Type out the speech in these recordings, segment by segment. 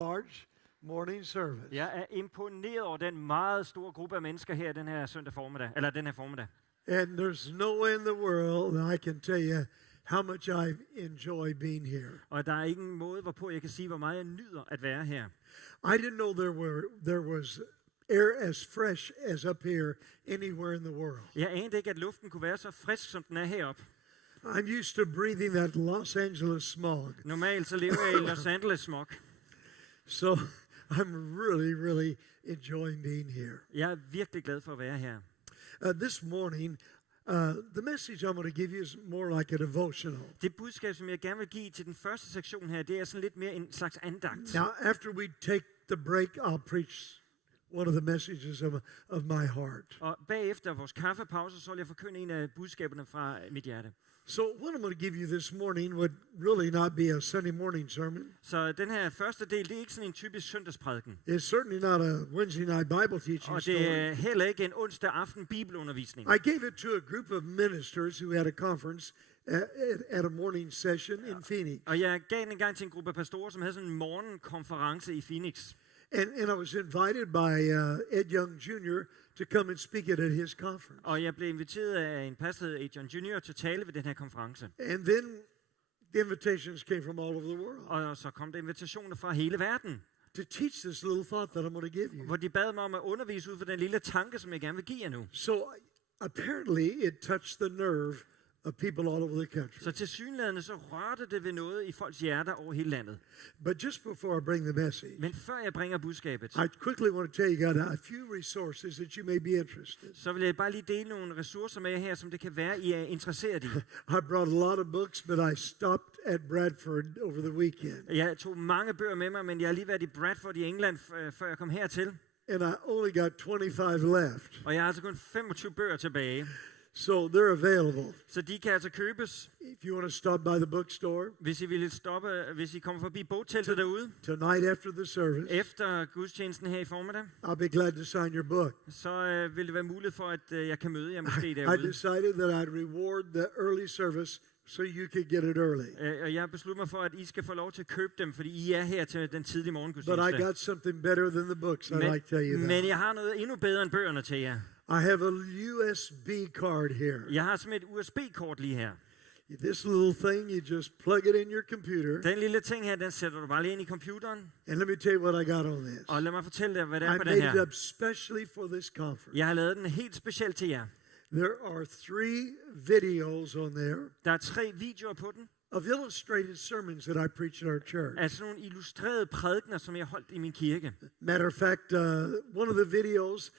large morning service. Jeg er imponeret over den meget store gruppe af mennesker her den her søndag formiddag, eller den her formiddag. And there's no way in the world that I can tell you how much I enjoy being here. Og der er ingen måde, hvorpå jeg kan sige, hvor meget jeg nyder at være her. I didn't know there was air as fresh as up here anywhere in the world. Jeg anede ikke, at luften kunne være så frisk, som den er heroppe. I'm used to breathing that Los Angeles smog. Normalt så lever jeg i Los Angeles smog. So I'm really enjoying being here. Jeg er virkelig glad for at være her. This morning, the message I'm going to give you is more like a devotional. Det budskab, som jeg gerne vil give til den første sektion her, det er sådan lidt mere en slags andagt. Now, after we take the break, I'll preach one of the messages of my heart. Og bagefter vores kaffepause, så vil jeg forkynde en af budskaberne fra mit hjerte. So what I'm going to give you this morning would really not be a Sunday morning sermon. Så den her første del, det er ikke sådan en typisk søndagsprædiken. It's certainly not a Wednesday night Bible teaching Og story. det er heller ikke en onsdag aften bibelundervisning. I gave it to a group of ministers who had a conference at a morning session in Phoenix. Og jeg gav den en gang til en gruppe pastorer, som havde sådan en morgenkonference i Phoenix. And I was invited by Ed Young Jr. to come and speak it at his conference. Og jeg blev inviteret af en pastor, Ed Young Jr., til at tale ved den her konference. And then the invitations came from all over the world Og så kom der invitationer fra hele verden, to teach this little thought that I'm going to give you. hvor de bad mig om at undervise ud for den lille tanke, som jeg gerne vil give jer nu. So apparently it touched the nerve of people all over the country. Så tilsyneladende så rørte det ved noget i folks hjerter over hele landet. But just before I bring the message, Men før jeg bringer budskabet, I quickly want to tell you, got a few resources that you may be interested. så vil jeg bare lige dele nogle ressourcer med jer her, som det kan være, I er interesseret i. I brought a lot of books, but I stopped at Bradford over the weekend. Jeg tog mange bøger med mig, men jeg har lige været i Bradford i England, før jeg kom hertil. And I only got 25 left. Og jeg har altså kun 25 bøger tilbage. So they're available. Så de kan altså købes, If you want to stop by the bookstore hvis I vil stoppe, hvis I kommer forbi bogteltet derude, tonight after the service, efter gudstjenesten her i formiddag, I'll be glad to sign your book. så vil det være muligt for, at jeg kan møde jer måske I derude. decided that I'd reward the early service so you could get it early. Og jeg har besluttet mig for, at I skal få lov til at købe dem, fordi I er her til den tidlige But I morgengudstjeneste. got something better than the books, I'd like to tell you Men that. jeg har noget endnu bedre end bøgerne til jer. I have a USB card here. Jeg har simpelthen et USB-kort lige her. This little thing, you just plug it in your computer. Den lille ting her, den sætter du bare lige ind i computeren. And let me tell you what I got on this. Og lad mig fortælle dig, hvad det I er på den made it her. up specially for this conference. Jeg har lavet den helt specielt til jer. There are 3 videos on there Der er 3 videoer på den, of illustrated sermons that I preached at our church. altså nogle illustrerede prædikener, som jeg holdt i min kirke. Matter of fact, one of the videos,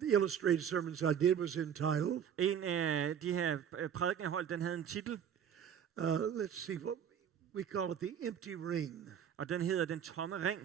the illustrated sermons I did was entitled, En af de her prædikener, jeg holdt, den havde en titel, let's see, what we call it, The Empty Ring. og den hedder Den tomme ring.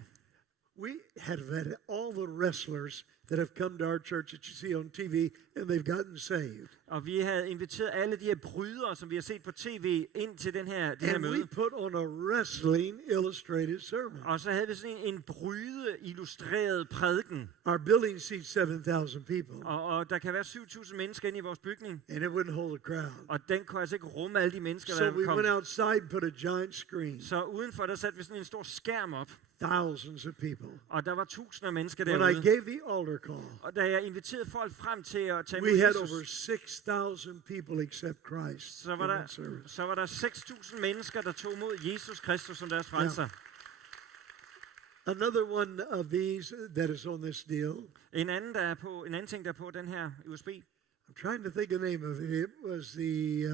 We have had all the wrestlers that have come to our church that you see on TV, and they've gotten saved. Og vi havde inviteret alle de her brydere, som vi har set på tv, ind til det her And we møde. put on a wrestling illustrated sermon. Og så havde vi sådan en bryde illustreret prædiken. Our building seats 7,000 people, Og der kan være 7.000 mennesker inde i vores bygning. and it wouldn't hold a crowd. Og den kunne altså ikke rumme alle de mennesker, So der we kom. went outside and put a giant screen, Så udenfor, der satte vi sådan en stor skærm op. thousands of people. Og der var tusinder af mennesker When I derude. gave the altar call, Og da jeg inviterede folk frem til at tage imod we had Jesus, over 6,000 people accept Christ så in var that service. der 6.000 mennesker, der tog imod Jesus Kristus som deres frelser. Another one of these that is on this deal, En anden ting, der er på den her USB, I'm trying to think of the name of it. It was the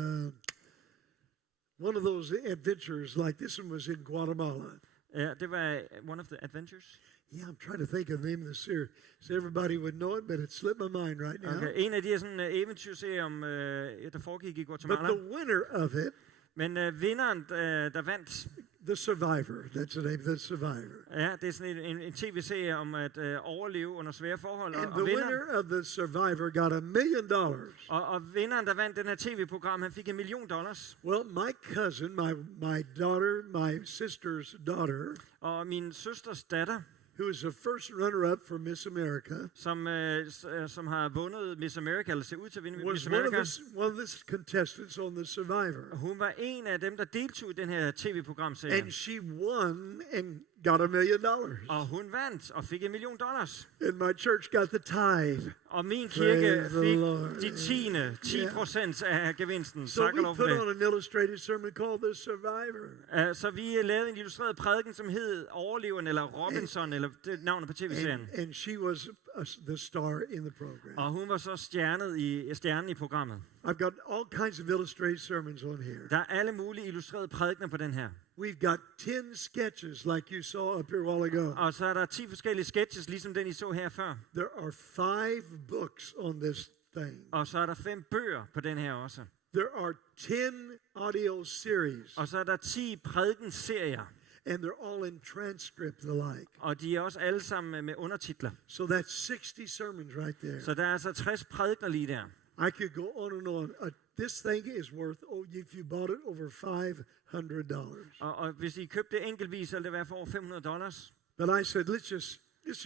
one of those adventures like this one was in Guatemala. ja, det var One of the Adventures. Yeah, I'm trying to think of the name of the series. So everybody would know it, but it slipped my mind right now. Okay. En af de her sådan eventyrserier om, der foregik i But Guatemala. the winner of it, Men vinderen, der vandt, The Survivor, that's the name, The Survivor. ja, det er sådan en tv-serie om at overleve under svære forhold. And Og the vinderen, winner of The Survivor got $1 million. og vinderen, der vandt den her tv-program, han fik $1 million. Well, my cousin, my daughter, my sister's daughter, Og min søsters datter, who was the first runner-up for Miss America, som har vundet Miss America, eller ser ud til at vinde was Miss America. one of the contestants on The Survivor. Hun var en af dem, der deltog i den her tv-programserie. And she won and got $1 million. Og hun vandt og fik $1 million. And my church got the tithe. Og min kirke Praise the fik Lord. de 10% af gevinsten. So Tak og we lov for put det. on an illustrated sermon called The Survivor. Så vi lavede en illustreret prædiken, som hed Overleveren, eller Robinson, eller det er navnet på tv-serien. And she was the star in the program. Og hun var så stjernen i programmet. I've got all kinds of illustrated sermons on here. Der er alle mulige illustrerede prædikener på den her. We've got 10 sketches like you saw up here a while ago. Og så er der 10 forskellige sketches, ligesom den I så her før. There are 5 books on this thing. Og så er der 5 bøger på den her også. There are 10 audio series. Og så er der 10 prædikenserier. And they're all in transcript alike. Og de er også alle sammen med undertitler. So that's 60 sermons right there. Så der er altså 60 prædikener lige der. I could go on and on. This thing is worth, if you bought it, over $500. Og hvis I købte det enkeltvis, så ville det være for over $500. But I said, let's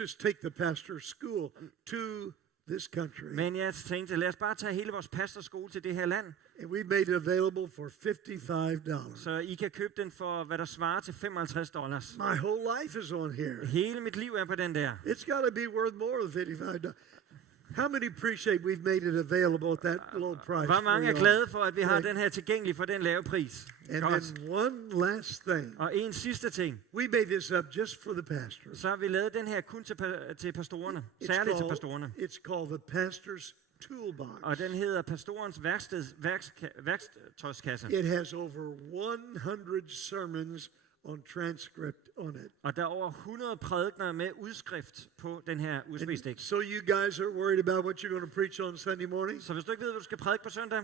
just take the pastor's school to this country. Men jeg tænkte, lad os bare tage hele vores pastorskole til det her land. And we made it available for $55. Så I kan købe den for, hvad der svarer til $55. My whole life is on here. Hele mit liv er på den der. It's got to be worth more than $55. How many appreciate we've made it available at that low price? Hvor mange er for you all? glade for, at vi har den her tilgængelig for den lave pris? And Godt. then one last thing. Og en sidste ting. We made this up just for the pastor. Så har vi lavet den her kun til pastorerne. Særligt til pastorerne. It's called the pastor's toolbox. Og den hedder pastorens værktøjskasse. It has over 100 sermons on transcript on it. Og der er over 100 prædikener med udskrift på den her USB-stik. So you guys are worried about what you're going to preach on Sunday morning? Så hvis du ikke ved, hvad du skal prædike på søndag,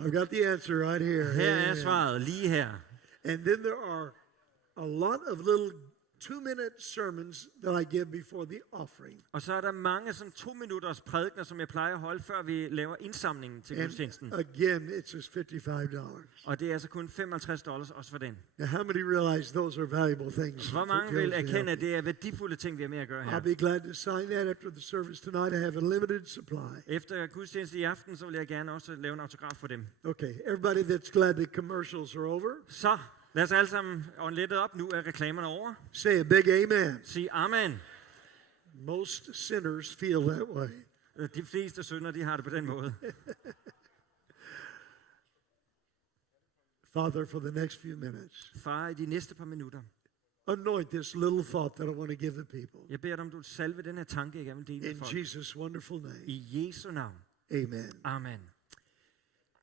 I've got the answer right here. her er svaret lige her. And then there are a lot of little 2-minute sermons that I give before the offering. Og så er der mange sådan 2-minutters prædikener, som jeg plejer at holde, før vi laver indsamlingen til gudstjenesten. And again, it's just $55. Og det er altså kun $55 også for den. Now, how many realize those are valuable things? Hvor mange vil erkende, at det er værdifulde ting, vi har med at gøre I'll her? be glad to sign that after the service tonight. I have a limited supply. Efter gudstjenesten i aften, så vil jeg gerne også lave en autograf for dem. Okay, everybody that's glad the commercials are over, Så lad os alle sammen ånde lettet op. Nu er reklamerne over. say a big amen. Sig amen. Most sinners feel that way. De fleste syndere, de har det på den måde. Father, for the next few minutes, Far, i de næste par minutter, anoint this little thought that I want to give the people. jeg beder dig om, du vil salve den her tanke, jeg gerne vil dele med In folk. Jesus' wonderful name, I Jesu navn. amen. Amen.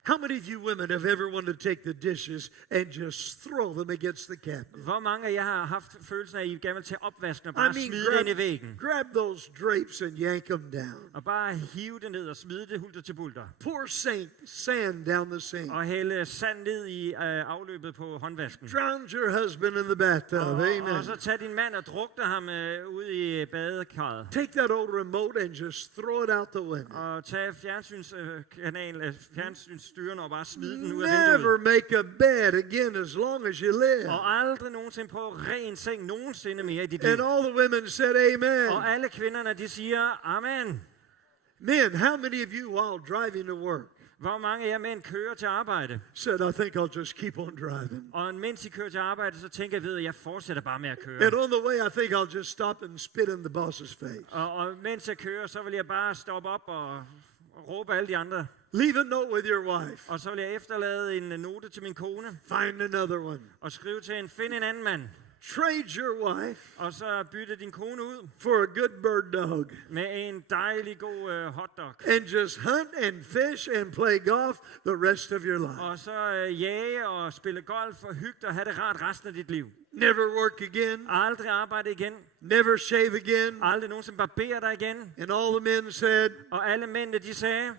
How many of you women have ever wanted to take the dishes and just throw them against the cabinet? Hvor mange af jer har haft følelsen af, at I gerne vil tage opvasken og bare smide det ind i væggen? grab those drapes and yank them down. Og bare hive det ned og smide det hulter til bulter. Pour sand down the sink. Og hælde sand ned i afløbet på håndvasken. Drown your husband in the bathtub. Amen. Og så tag din mand og drukne ham ud i badekarret. Take that old remote and just throw it out the window. Og tag fjernsynsstyreren og bare smide den ud af Never vinduet. make a bed again as long as you live. Og aldrig nogensinde på ren seng nogensinde mere i dit liv. And all the women said amen. Og alle kvinderne, de siger amen. Men, how many of you while driving to work Hvor mange af jer mænd kører til arbejde? said, I think I'll just keep on driving. Og mens I kører til arbejde, så tænker jeg, at jeg fortsætter bare med at køre. And on the way, I think I'll just stop and spit in the boss's face. Og mens jeg kører, så vil jeg bare stoppe op og råbe alle de andre. Leave a note with your wife. Og så vil jeg efterlade en note til min kone. Find another one. Og skrive til hende, find en anden mand. Trade your wife Og så bytte din kone ud for a good bird dog. med en dejlig god hotdog. And just hunt and fish and play golf the rest of your life. Og så jage og spille golf og hygge dig og have det rart resten af dit liv. Never work again. Aldrig arbejde igen. Never shave again. Aldrig nogensinde barbere dig igen. And all the men said, Og alle mændene, de sagde,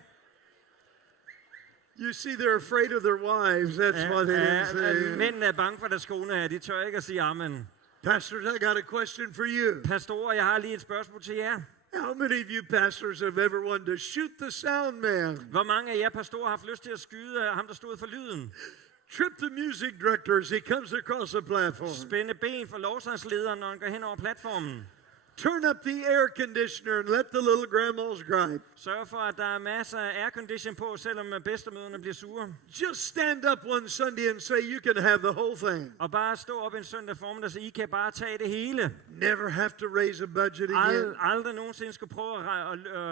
you see, they're afraid of their wives. That's why they didn't say. mændene er bange for deres kone, de tør ikke at sige amen. Pastors, I got a question for you. Pastorer, jeg har lige et spørgsmål til jer. How many of you pastors have ever wanted to shoot the sound man? Hvor mange af jer pastorer har haft lyst til at skyde ham, der stod for lyden? Trip the music director as he comes across the platform. Spænde ben for lovsangslederen, når han går hen over platformen. Turn up the air conditioner and let the little grandmas gripe. Sørg for, at der er masser af aircondition på, selvom bedstemødrene bliver sure. Just stand up one Sunday and say you can have the whole thing. Og bare stå op en søndag formiddag, så I kan bare tage det hele. Never have to raise a budget again. Aldrig nogensinde skulle prøve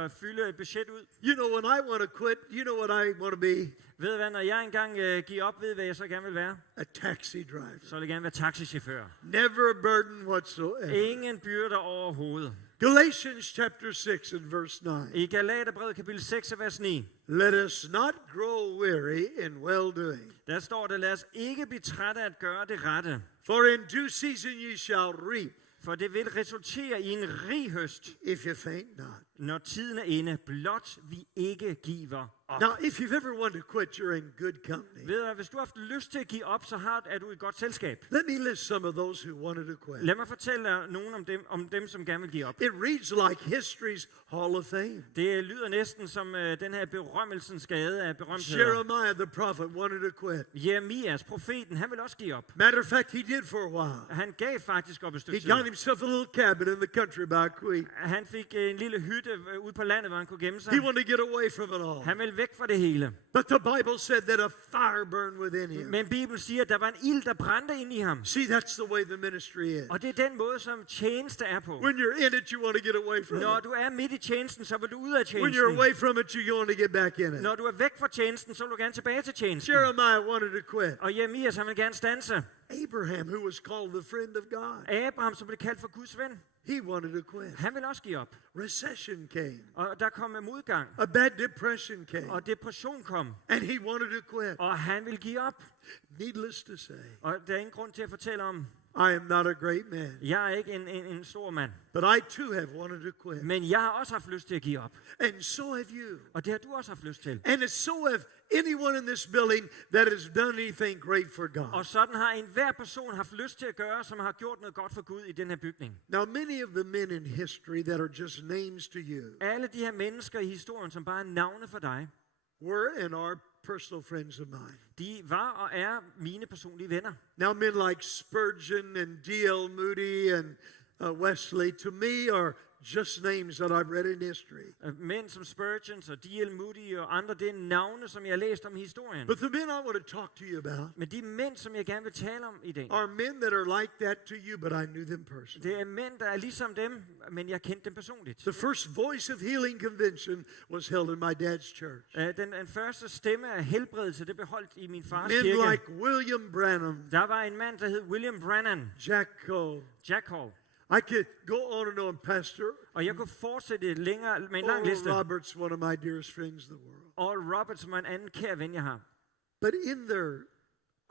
at fylde et budget ud. You know, when I want to quit, you know what I want to be? Ved du hvad, når jeg engang giver op, ved hvad jeg så gerne vil være? A taxi driver. Så vil jeg gerne være taxichauffør. Never a burden whatsoever. Ingen byrder overhovedet. Galatians chapter 6 and verse 9. I Galaterbrevet kapitel 6 og vers 9. Let us not grow weary in well-doing. Der står det, lad os ikke blive trætte af at gøre det rette. For in due season ye shall reap, For det vil resultere i en rig høst, if you faint not. når tiden er inde, blot vi ikke giver op. Now, if you've ever wanted to quit, you're in good company. Ved du, hvis du har haft lyst til at give op, så er du i godt selskab. Let me list some of those who wanted to quit. Lad mig fortælle dig nogen om dem, som gerne vil give op. It reads like history's Hall of Fame. Det lyder næsten som den her berømmelsens gade af berømtheder. Jeremiah the prophet wanted to quit. Jeremias, profeten, han vil også give op. Matter of fact, he did for a while. Han gav faktisk op et stykke He tid. got himself a little cabin in the country by a creek. Han fik en lille hytte ude på landet, hvor han kunne gemme sig. He wanted to get away from it all. Han ville væk fra det hele. But the Bible said that a fire burned within him. Men Bibelen siger, at der var en ild, der brændte ind i ham. See, that's the way the ministry is. Og det er den måde, som tjeneste er på. When you're in it, you want to get away from Når it. du er midt i tjenesten, så vil du ud af When you're tjenesten. away from it, you want to get back in it. Når du er væk fra tjenesten, så vil du gerne tilbage til tjenesten. Jeremiah wanted to quit. Og Jeremias, han vil gerne standse. Abraham, who was called the friend of God, Abraham, som blev kaldt for Guds ven, he wanted to quit. han vil også give op. Recession came. Og der kom en modgang. A bad depression came. Og depression kom. And he wanted to quit. Og han vil give op. Needless to say, Og der er ingen grund til at fortælle om, I am not a great man. jeg er ikke en stor mand. But I too have wanted to quit. Men jeg har også haft lyst til at give op. And so have you. Og det har du også haft lyst til. And so have anyone in this building that has done anything great for God. Og sådan har enhver person haft lyst til at gøre, som har gjort noget godt for Gud i den her bygning. Now, many of the men in history that are just names to you Alle de her mennesker i historien, som bare er navne for dig, were and are personal friends of mine. de var og er mine personlige venner. Now, men like Spurgeon and D.L. Moody and Wesley, to me, are just names that I've read in history. Mænd som Spurgeon og D.L. Moody og andre, det er navne, som jeg har læst om i historien. But the men I want to talk to you about Men de mænd, som jeg gerne vil tale om i dag, are men that are like that to you, but I knew them personally. det er mænd, der er ligesom dem, men jeg kendte dem personligt. The first Voice of Healing Convention was held in my dad's church. Den første stemme af helbredelse, det blev holdt i min fars Men kirke. like William Branham, Der var en mand, der hed William Brannan, Jack Cole. Jack Hall. I could go on and on, Pastor. Og jeg kunne fortsætte længere med en lang Oral liste. Roberts, one of my dearest friends in the world. Oral Roberts, som er en anden kær ven, jeg har. But in their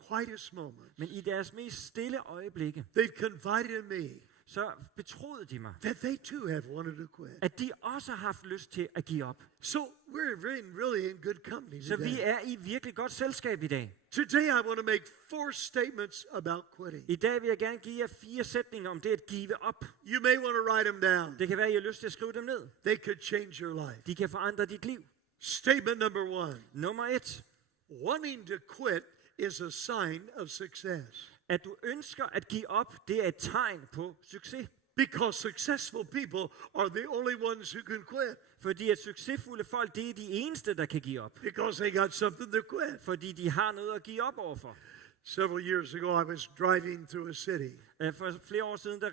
quietest moments, Men i deres mest stille øjeblikke, they've confided in me så betroede de mig, that they too have wanted to quit. at de også har haft lyst til at give op. So we're really in good company Så vi today. er i virkelig godt selskab i dag. Today I want to make 4 statements about quitting. I dag vil jeg gerne give jer 4 sætninger om det at give op. You may want to write them down. Det kan være, at I har lyst til at skrive dem ned. They could change your life. De kan forandre dit liv. Statement number 1. Nummer 1. Wanting to quit is a sign of success. At du ønsker at give op, det er et tegn på succes. Because successful people are the only ones who can quit. Fordi at succesfulde folk, det er de eneste, der kan give op. Because they got something to quit. Fordi de har noget at give op overfor. Several years ago, I was driving through a city, For flere år siden, der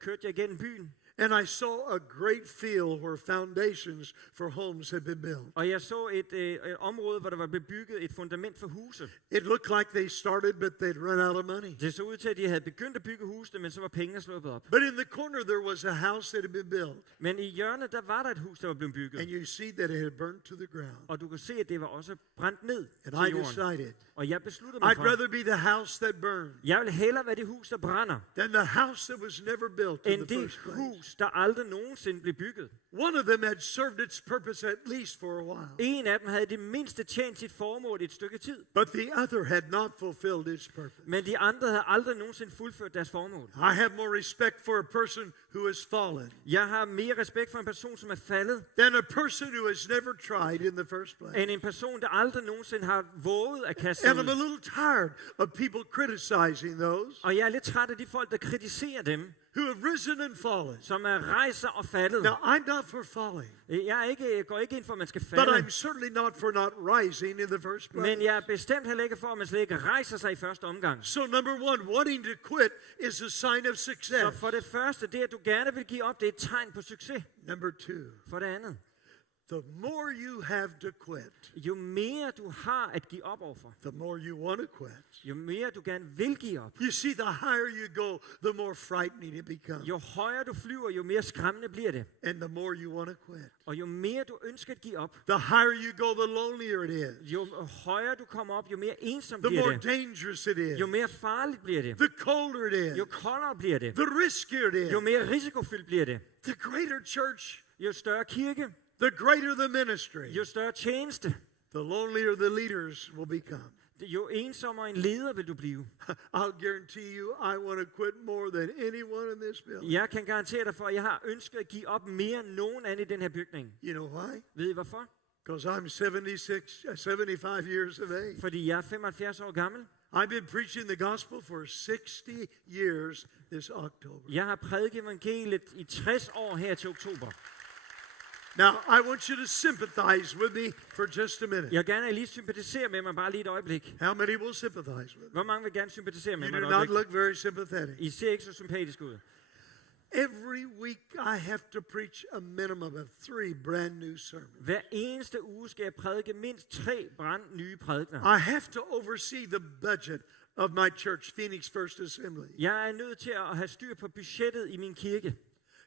kørte jeg igennem byen. and I saw a great field where foundations for homes had been built. Og jeg så et område, hvor der var bebygget et fundament for huse. It looked like they started, but they'd run out of money. Det så ud til, at de havde begyndt at bygge husene, men så var pengene sluppet op. But in the corner, there was a house that had been built, Men i hjørnet, der var der et hus, der var blevet bygget. and you see that it had burned to the ground. Og du kan se, at det var også brændt ned And til I jorden. decided Og jeg besluttede mig I'd for, rather be the house that burned jeg vil hellere være det hus, der brænder, than the house that was never built in end the det first place. hus, der aldrig nogensinde blev bygget. One of them had served its purpose at least for a while, En af dem havde det mindste tjent sit formål et stykke tid. but the other had not fulfilled its purpose. Men de andre havde aldrig nogensinde fuldført deres formål. I have more respect for a person who has fallen Jeg har mere respekt for en person, som er faldet, than a person who has never tried in the first place. end en person, der aldrig nogensinde har våget at kaste sig And I'm a ud. little tired of people criticizing those Og jeg er lidt træt af de folk, der kritiserer dem, who have risen and fallen. som er rejser og faldet. Now, I'm not for falling, Jeg går ikke ind for, at man skal but falde. I'm certainly not for not rising in the first place. Men jeg er bestemt heller ikke for, at man slet ikke rejser sig i første omgang. So number one, wanting to quit is a sign of Så success. for det første, det at du gerne vil give op, det er et tegn på succes. Number two, For det andet, the more you have to quit, jo mere du har at give op overfor, the more you want to quit. jo mere du gerne vil give op, You see, the higher you go, the more frightening it becomes. jo højere du flyver, jo mere skræmmende bliver det. And the more you want to quit. Og jo mere du ønsker at give op, The higher you go, the lonelier it is. jo højere du kommer op, jo mere ensom The bliver more det. dangerous it is. Jo mere farligt bliver det. The colder it Jo is. koldere bliver det. The riskier it is. Jo mere risikofyldt bliver det. The greater church, Jo større kirke, the greater the ministry. jo større tjeneste, The lonelier the leaders will become. jo ensommere en leder vil du blive. I'll guarantee you, I want to quit more than anyone in this building. Jeg kan garantere dig for, at jeg har ønsket at give op mere end nogen anden i den her bygning. You know why? Ved I hvorfor? Because I'm 75 years of age. Fordi jeg er 75 år gammel. I've been preaching the gospel for 60 years this October. Jeg har prædiket evangeliet i 60 år her til oktober. Now, I want you to sympathize with me for just a minute. Jeg vil gerne lige sympatisere med mig bare lige et øjeblik. How many will sympathize with me? Hvor mange vil gerne sympatisere med You mig do et not øjeblik? look very sympathetic. I ser ikke så sympatisk ud. Every week I have to preach a minimum of 3 brand new sermons. Hver eneste uge skal jeg prædike mindst 3 nye prædikener. I have to oversee the budget of my church, Phoenix First Assembly. Jeg er nødt til at have styr på budgettet i min kirke.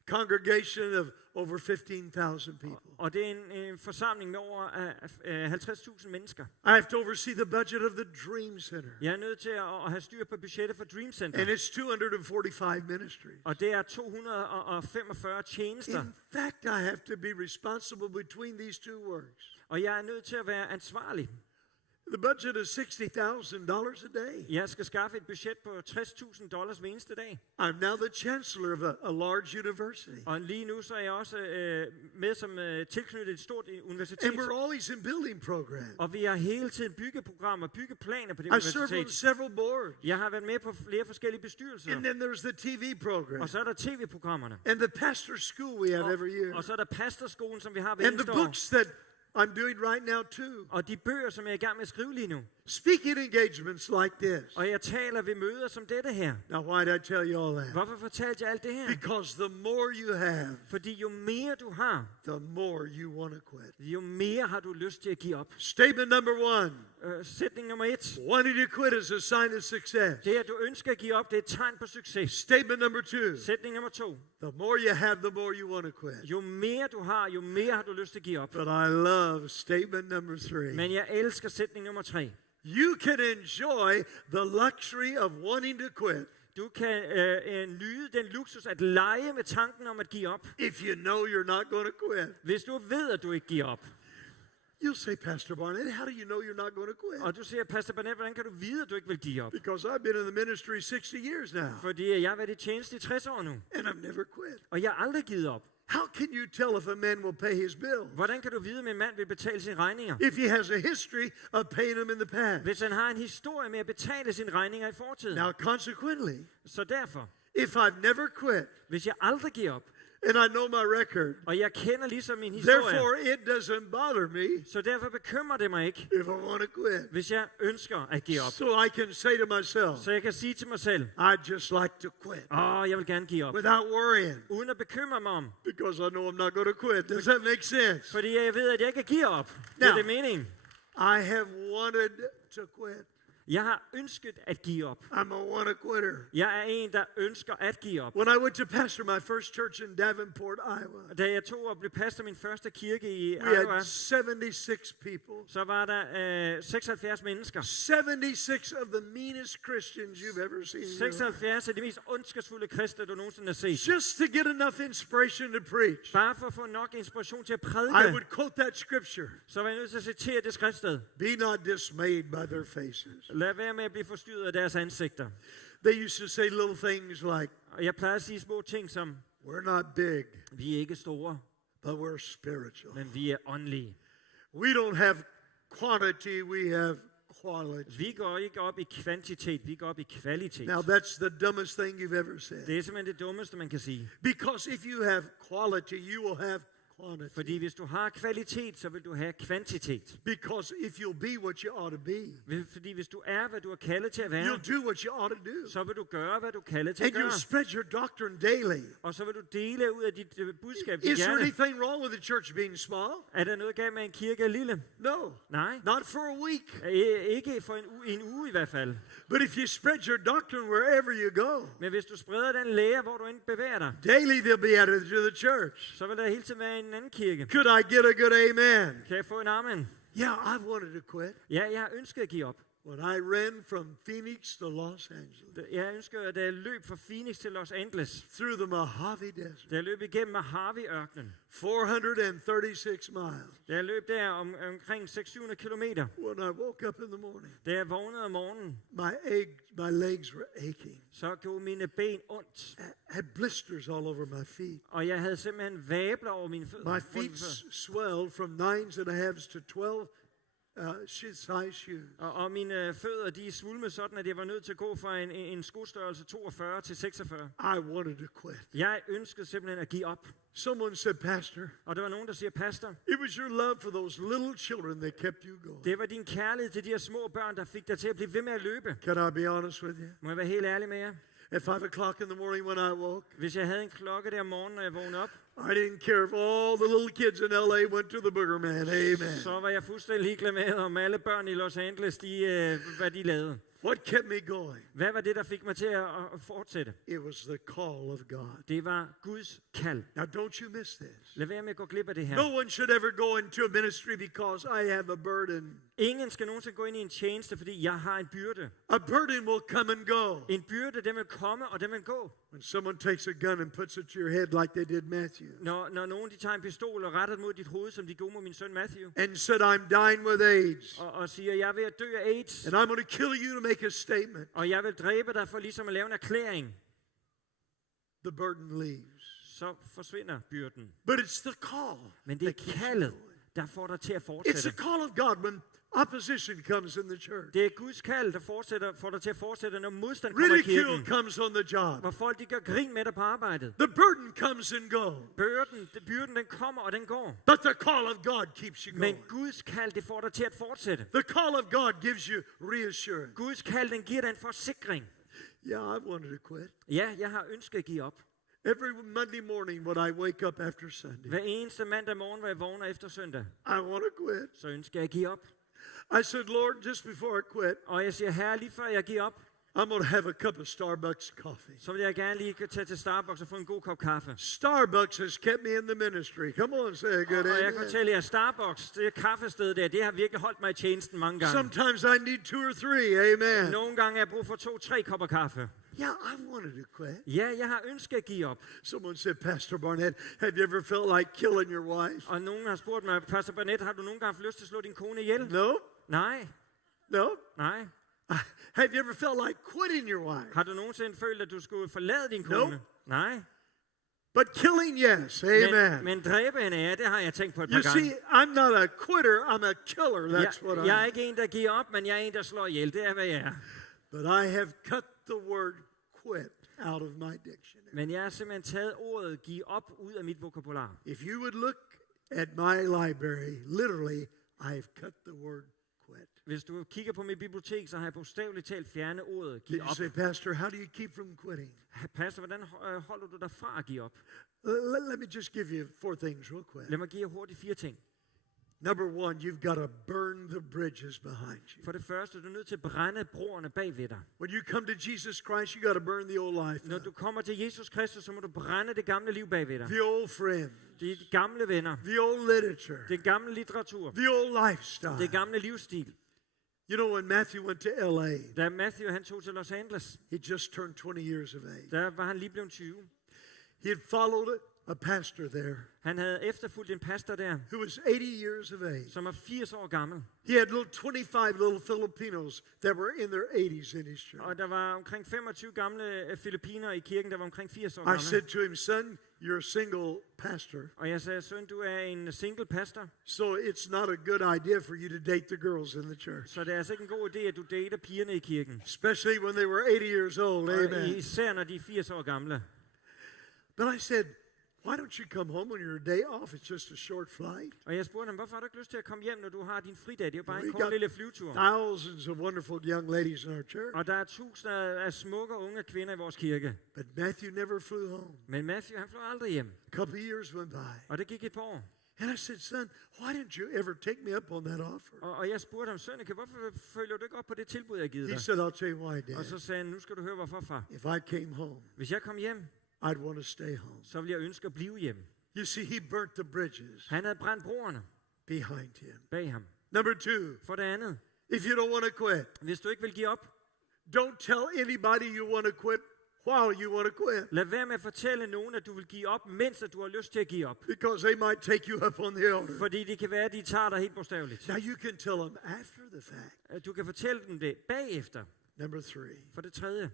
Congregation of over 15,000 people. Og det er en forsamling med over 50.000 mennesker. I have to oversee the budget of the Dream Center. Jeg er nødt til at have styr på budgettet for Dream Center. And it's 245 ministries. Og det er 245 tjenester. In fact, I have to be responsible between these two works. Og jeg er nødt til at være ansvarlig. The budget is $60,000 a day. Jeg skal skaffe et budget på $60,000 hver eneste dag. I'm now the chancellor of a large university. Og lige nu så er jeg også med som tilknyttet et stort universitet. And we're always in building programs. Og vi har hele tiden byggeprogrammer, byggeplaner på det I serve on universitet. several boards. Jeg har været med på flere forskellige bestyrelser. And then there's the TV program. Og så er der tv-programmerne. And the pastor school we have every year. Og så er der pastorskolen, som vi har hver And the eneste år. books that I'm doing right now too. Og de bøger, som jeg er i gang med at skrive lige nu. Speaking engagements like this. Og jeg taler ved møder som dette her. Now, why did I tell you all that? Hvorfor fortalte jeg alt det her? Because the more you have, Fordi jo mere du har, the more you want to quit. jo mere har du lyst til at give op. Statement number 1. Sætning nummer 1. Wanting to quit is a sign of success. Det at du ønsker at give op, det er et tegn på succes. Statement number 2. Sætning nummer 2. The more you have, the more you want to quit. Jo mere du har, jo mere har du lyst til at give op. But I love statement number 3. Men jeg elsker sætning nummer 3. You can enjoy the luxury of wanting to quit Du kan nyde den luksus at lege med tanken om at give op, if you know you're not going to quit. hvis du ved, at du ikke giver op. You'll say, Pastor Barnett, how do you know you're not going to quit? Og du siger, Pastor Barnett, hvordan kan du vide, at du ikke vil give op? Because I've been in the ministry 60 years now, Fordi jeg har været i tjeneste i 60 år nu, and I've never quit. og jeg har aldrig givet op. How can you tell if a man will pay his bill? Hvordan kan du vide, at en mand vil betale sine regninger? If he has a history of paying them in the past. Hvis han har en historie med at betale sine regninger i fortiden. Now, consequently, Så derfor, if I've never quit, hvis jeg aldrig giver op, and I know my record, og jeg kender ligesom min historie, therefore it doesn't bother me så derfor bekymrer det mig ikke, if I want to quit. hvis jeg ønsker at give op. So I can say to myself, Så jeg kan sige til mig selv, I'd just like to quit jeg vil gerne give op. without worrying, Uden at bekymre mig om, because I know I'm not going to quit. Does that make sense? fordi jeg ved, at jeg ikke giver op. Det er Now. det meningen. I have wanted to quit. Jeg har ønsket at give op. I'm a want to quitter. Jeg er en, der ønsker at give op. When I went to pastor my first church in Davenport, Iowa, Da jeg tog og blev pastor min første kirke i we Iowa, had 76 people. så var der 76 mennesker. 76 of the meanest Christians you've ever seen. in your life. 76 af de mest ondskabsfulde kristne, du nogensinde har set. Just to get enough inspiration to preach. Bare for at få nok inspiration til at I prædike, would quote that scripture. så var jeg nødt til at citere det skriftsted. Be not dismayed by their faces. Lad være med at blive forstyrret af deres ansigter. They used to say little things like, Og jeg plejer at sige små ting som, we're not big, vi er ikke store, but we're spiritual. men vi er åndelige. We don't have quantity, we have quality. Vi går ikke op i kvantitet, vi går op i kvalitet. Now that's the dumbest thing you've ever said. Det er simpelthen det dummeste, man kan sige. Because if you have quality, you will have quantity. Fordi hvis du har kvalitet, så vil du have kvantitet. Because if you'll be what you ought to be, Fordi hvis du er, hvad du er kaldet til at være, you'll do what you ought to do. så vil du gøre, hvad du er kaldet til at And gøre. you'll spread your doctrine daily. Og så vil du dele ud af dit budskab, Is dit there hjerte. anything wrong with the church being small? Er der noget galt med en kirke er lille? No, Nej. not for a week. Ikke for en uge i hvert fald. But if you spread your doctrine wherever you go, Men hvis du spreder den lære, hvor du end bevæger dig, daily they'll be added to the church. så vil der hele tiden være en anden kirke. Could I get a good amen? Kan jeg få en amen? Yeah, I wanted to quit. Ja, jeg ønsker at give op. When I ran from Phoenix to Los Angeles, Jeg ønsker, at jeg løb fra Phoenix til Los Angeles. through the Mojave Desert, Da jeg løb igennem Mojave-ørkenen. 436 miles. Da jeg løb der omkring 600-700 kilometer. When I woke up in the morning, Da jeg vågnede om morgenen, my legs were aching. så gjorde mine ben ondt. I had blisters all over my feet. Og jeg havde simpelthen vabler over mine fødder. My feet swelled from 9s and a halves to 12 size shoes. Og mine fødder, de svulmede sådan, at jeg var nødt til at gå fra en skostørrelse 42 til 46. I wanted to quit. Jeg ønskede simpelthen at give op. Someone said, Pastor, Og der var nogen, der siger, pastor, it was your love for those little children that kept you going. det var din kærlighed til de her små børn, der fik dig til at blive ved med at løbe. Can I be honest with you? Må jeg være helt ærlig med jer? At 5 o'clock in the morning when I woke, Hvis jeg havde en klokke der om morgenen, når jeg vågnede op, I didn't care if all the little kids in LA went to the Booger Man. Amen. så var jeg fuldstændig ligeglad med, om alle børn i Los Angeles, hvad de lavede. What kept me going? Hvad var det, der fik mig til at fortsætte? It was the call of God. Det var Guds kald. Now don't you miss this. Lad være med at gå glip af det her. No one should ever go into a ministry because I have a burden. Ingen skal nogensinde gå ind i en tjeneste, fordi jeg har en byrde. A burden will come and go. En byrde, den vil komme, og den vil gå. When someone takes a gun and puts it to your head like they did Matthew. Når nogen de tager en pistol og retter mod dit hoved, som de gjorde mod min søn Matthew, And said, I'm dying with AIDS. og siger, jeg er ved at dø af AIDS, And I'm going to kill you to make a statement. og jeg vil dræbe dig for ligesom at lave en erklæring, The burden leaves. så forsvinder byrden. But it's the call. Men det er kaldet, der får dig til at It's fortsætte. the call of God when opposition comes in the church. Det er Guds kald, der får dig til at fortsætte, når modstand kommer i Ridicule kirken. comes on the job. Hvor folk de gør grin med dig på arbejdet. The burden comes and goes. Byrden den kommer, og den går. But the call of God keeps you Men going. Guds kald, det får dig til at fortsætte. The call of God gives you reassurance. Guds kald, den giver dig en forsikring. Yeah, I wanted to quit. Ja, jeg har ønsket at give op. Every Monday morning when I wake up after Sunday, Hver eneste mandag morgen, hvor jeg vågner efter søndag, I want to quit. så ønsker jeg at give op. I said, Lord, just before I quit, Og jeg siger, herre, lige før jeg giver op, I'm going to have a cup of Starbucks coffee. så vil jeg gerne lige tage til Starbucks og få en god kop kaffe. Starbucks has kept me in the ministry. Come on, say a good Og jeg kan amen. fortælle jer, Starbucks, det kaffested der, det har virkelig holdt mig i tjenesten mange gange. Sometimes I need 2 or 3. Amen. Nogle gange har jeg brug for 2-3 kopper kaffe. Yeah, I wanted to quit. Ja, jeg har ønsket at give op. Someone said, Pastor Barnett, have you ever felt like killing your wife? Og nogen har spurgt mig, Pastor Barnett, har du nogle gange haft lyst til at slå din kone ihjel? No? Nej, No? nej. Have you ever felt like quitting your wife? Har du nogensinde følt, at du skulle forlade din kone? Nope. Nej. But killing, yes. Amen. Men dræbe hende, ja, det har jeg tænkt på et par You gange. see, I'm not a quitter, I'm a killer. That's what I Jeg er am. ikke en, der giver op, men jeg er en, der slår ihjel. Det er, hvad jeg er. But I have cut the word quit out of my dictionary. Men jeg har simpelthen taget ordet give op ud af mit vokabular. If you would look at my library, literally, I've cut the word quit. Hvis du kigger på mit bibliotek, så har jeg bogstaveligt talt fjernet ordet Did give you op. say, Pastor, how do you keep from quitting? Pastor, hvordan holder du dig fra at give op? Let me just give you 4 things real quick. Lad mig give jer hurtigt 4 ting. Number 1, you've got to burn the bridges behind you. For det første, du er nødt til at brænde broerne bag ved dig. When you come to Jesus Christ, you got to burn the old life Når out. du kommer til Jesus Kristus, så må du brænde det gamle liv bag ved dig. The old friends, De gamle venner, the old literature, det gamle litteratur, the old lifestyle. det gamle livsstil. You know, when Matthew went to LA, Da Matthew han tog til Los Angeles, he just turned 20 years of age. der var han lige blevet 20. He had followed a pastor there Han havde efterfulgt en pastor der, who was 80 years of age. som var 80 år gammel. He had 25 little Filipinos that were in their 80s in his church. Og der var omkring 25 gamle filippinere i kirken, der var omkring 80 år I gamle. said to him, son, you're a single pastor, Og jeg sagde, søn, du er en single pastor, so it's not a good idea for you to date the girls in the church. så det er altså ikke en god idé, at du dater pigerne i kirken. Especially when they were 80 years old. Og Amen. især når de er 80 år gamle. But I said, why don't you come home on your day off? It's just a short flight. Og jeg spurgte ham, hvorfor har du ikke lyst til at komme hjem, når du har din fridag? Det er jo bare We en got kort lille flyvetur. thousands of wonderful young ladies in our church. Og der er tusinder af smukke unge kvinder i vores kirke. But Matthew never flew home. Men Matthew, han fløj aldrig hjem. A couple of years went by. Og det gik et par år. And I said, son, why didn't you ever take me up on that offer? Og jeg spurgte ham, Sønneke, hvorfor følger du ikke op på det tilbud, jeg har givet He dig? said, I'll tell you why, Og Dad. så sagde han, nu skal du høre, hvorfor, far. If I came home, Hvis jeg kom hjem, I'd want to stay home. så ville jeg ønske at blive hjemme. You see, he burnt the bridges Han havde brændt broerne behind him. bag ham. Number two, For det andet, if you don't want to quit, hvis du ikke vil give op, don't tell anybody you want to quit while you want to quit, lad være med at fortælle nogen, at du vil give op, mens at du har lyst til at give op. because they might take you up on the altar. Fordi det kan være, at de tager dig helt bogstaveligt. Now you can tell them after the fact. Du kan fortælle dem det bagefter. Number three, For det tredje,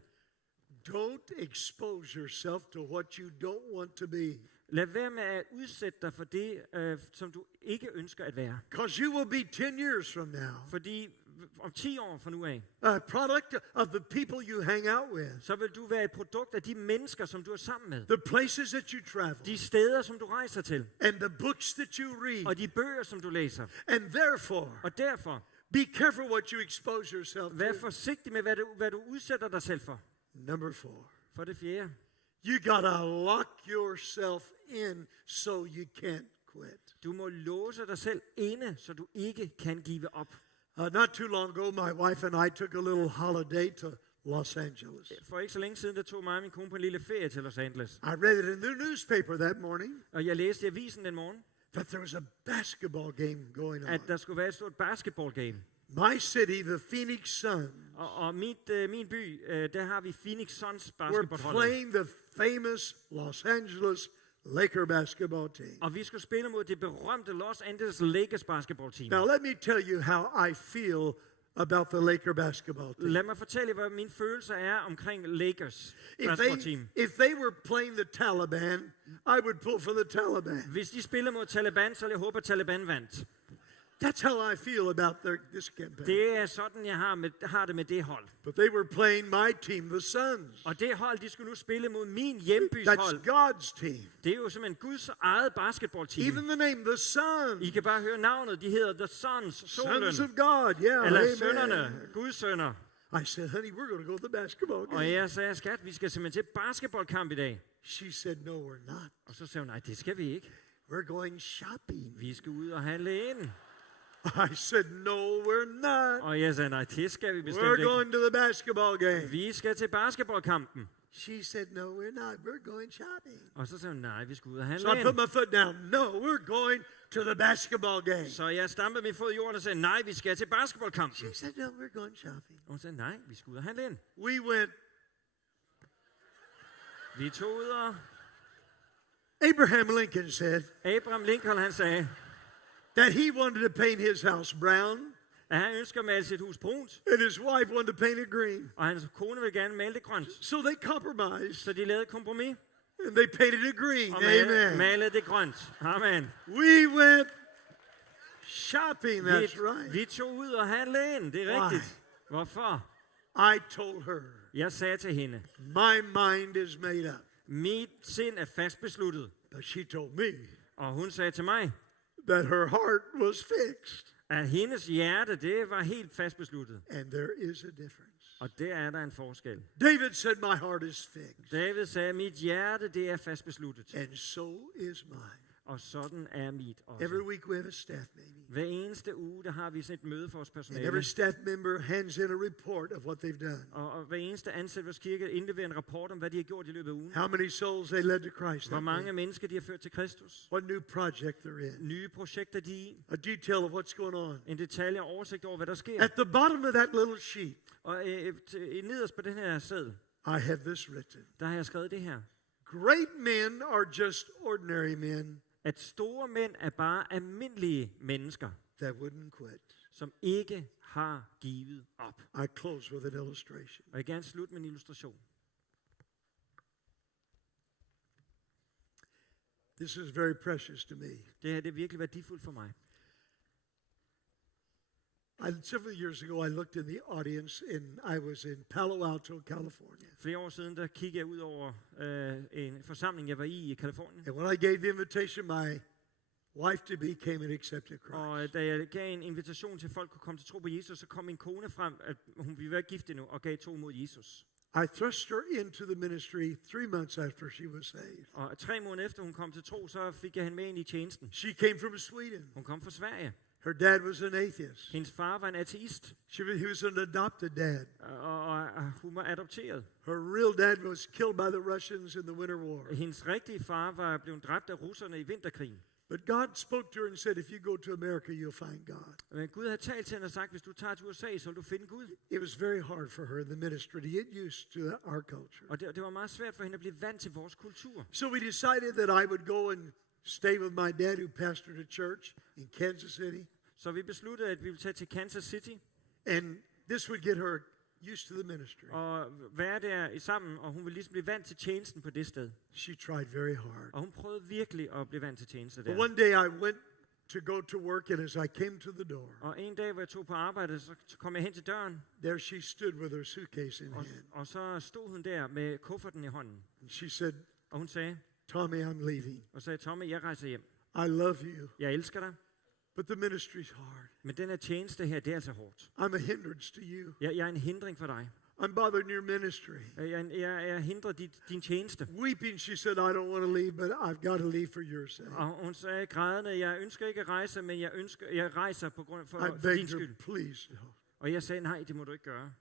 don't expose yourself to what you don't want to be, lad være med at udsætte dig for det, som du ikke ønsker at være. because you will be 10 years from now Fordi om 10 år fra nu af, a product of the people you hang out with, så vil du være et produkt af de mennesker, som du er sammen med. the places that you travel, De steder, som du rejser til. and the books that you read. Og de bøger, som du læser. And therefore, Og derfor, be careful what you expose yourself vær to. forsigtig med, hvad du udsætter dig selv for. Number four, For det fjerde, you gotta lock yourself in so you can't quit. du må låse dig selv inde, så du ikke kan give op. Not too long ago, my wife and I took a little holiday to Los Angeles. For ikke så længe siden, der tog mig og min kone på en lille ferie til Los Angeles. I read it in the newspaper that morning Og jeg læste i avisen den morgen, that there was a basketball game going on. at der skulle være et stort basketballgame. My city, the Phoenix Suns, Og min by, der har vi Phoenix Suns were basketballholdet. playing the famous Los Angeles Laker basketball team. Og vi skulle spille mod det berømte Los Angeles Lakers basketballteam. Now, let me tell you how I feel about the Laker basketball team. Lad mig fortælle jer, hvad mine følelser er omkring Lakers basketballteam. If they were playing the Taliban, I would pull for the Taliban. Hvis de spiller mod Taliban, så ville jeg håbe, at Taliban vandt. That's how I feel about this campaign. Det er sådan, jeg har det med det hold. But they were playing my team, the Suns. Og det hold, de skulle nu spille mod min hjembys hold. That's God's team. Det er jo simpelthen Guds eget basketballteam. Even the name, the Suns. I kan bare høre navnet. De hedder The Sons, solen. Sons of God, yeah, Eller amen. sønnerne, Guds sønner. I said, honey, we're going to go to the basketball game. Og jeg sagde, skat, vi skal simpelthen til basketballkamp i dag. She said, no, we're not. Og så sagde hun, nej, det skal vi ikke. We're going shopping. Vi skal ud og handle ind. I said, no, we're not. Og jeg sagde, nej, det skal vi bestemt We're ikke. going to the basketball game. Vi skal til basketballkampen. She said, no, we're not. We're going shopping. Og så sagde hun, nej, vi skal ud og So handle I put ind. my foot down. No, we're going to the basketball game. Så jeg stampede min fod i jorden og sagde, nej, vi skal til basketballkampen. She said, no, we're going shopping. Og hun sagde, nej, vi skal ud og handle ind. We went. Vi tog ud og... Abraham Lincoln said Abraham Lincoln, han sagde, that he wanted to paint his house brown, at han ønsker at male sit hus brunt, and his wife wanted to paint it green. og hans kone vil gerne male det grønt. So they compromised, Så de lavede et kompromis, and they painted it green. og Amen. malede det grønt. Amen. We went shopping. That's right. Vi tog ud og handle ind, det er Why? rigtigt. Hvorfor? I told her, Jeg sagde til hende, my mind is made up. mit sind er fast besluttet. But she told me Og hun sagde til mig, that her heart was fixed. at hendes hjerte, det var helt fast besluttet. And there is a difference. Og der er der en forskel. David said, my heart is fixed. David sagde, mit hjerte, det er fast besluttet. And so is mine. Og sådan er mit Every også. week we have a staff meeting. Hver eneste uge, der har vi sådan et møde for vores And personale. every staff member hands in a report of what they've done. Og hver eneste ansat i vores kirke indleverer en rapport om, hvad de har gjort i løbet af ugen. How many souls they led to Christ. Hvor that mange week. mennesker de har ført til Kristus. What new project they're in. Nye projekter de er i. A detail of what's going on. En detalje og oversigt over, hvad der sker. At the bottom of that little sheet, Og nederst på den her seddel, I have this written. der har jeg skrevet det her. Great men are just ordinary men At store mænd er bare almindelige mennesker, that wouldn't quit. som ikke har givet op. I close with an illustration. Og jeg vil gerne slutte med en illustration. This is very precious to me. Det her det er virkelig værdifuldt for mig. Several years ago, I looked in the audience, and I was in Palo Alto, California. Flere år siden, der kiggede jeg ud over en forsamling, jeg var i Kalifornien. And when I gave the invitation, my wife-to-be came and accepted Christ. Og da jeg gav en invitation til folk kunne komme til tro på Jesus, så kom min kone frem, at hun ville være gift endnu, og gav tro mod Jesus. I thrust her into the ministry 3 months after she was saved. Og 3 måneder efter hun kom til tro, så fik jeg hende med ind i tjenesten. She came from Sweden. Hun kom fra Sverige. Her dad was an atheist. Hendes far var en ateist, He was an adopted dad. og hun var adopteret. Her real dad was killed by the Russians in the Winter War. Hendes rigtige far var blevet dræbt af russerne i vinterkrigen. But God spoke to her and said, if you go to America, you'll find God. Men Gud havde talt til hende og sagt, hvis du tager til USA, så vil du finde Gud. It was very hard for her in the ministry to get used to our culture. Og det var meget svært for hende at blive vant til vores kultur. So we decided that I would go and stay with my dad, who pastored a church in Kansas City. Så vi besluttede, at vi ville tage til Kansas City. And this would get her used to the ministry. Og være der sammen, og hun ville ligesom blive vant til tjenesten på det sted. She tried very hard. Og hun prøvede virkelig at blive vant til tjeneste But der. one day I went to go to work, and as I came to the door, Og en dag, hvor jeg tog på arbejde, så kom jeg hen til døren, there she stood with her suitcase in hand. og så stod hun der med kufferten i hånden. And she said, Og hun sagde, Tommy, I'm leaving. Tommy, jeg rejser hjem. I love you, Jeg elsker dig, but the ministry's hard. men den her tjeneste her, det er altså hårdt. I'm a hindrance to you. Jeg er en hindring for dig. I'm bothering your ministry. Jeg hindrer din tjeneste. Weeping, she said, I don't want to leave, but I've got to leave for your sake. Og hun sagde grædende, jeg ønsker ikke at rejse, men jeg rejser på grund I for din begged skyld. her, please. No. Og jeg sagde, nej, det må du ikke gøre.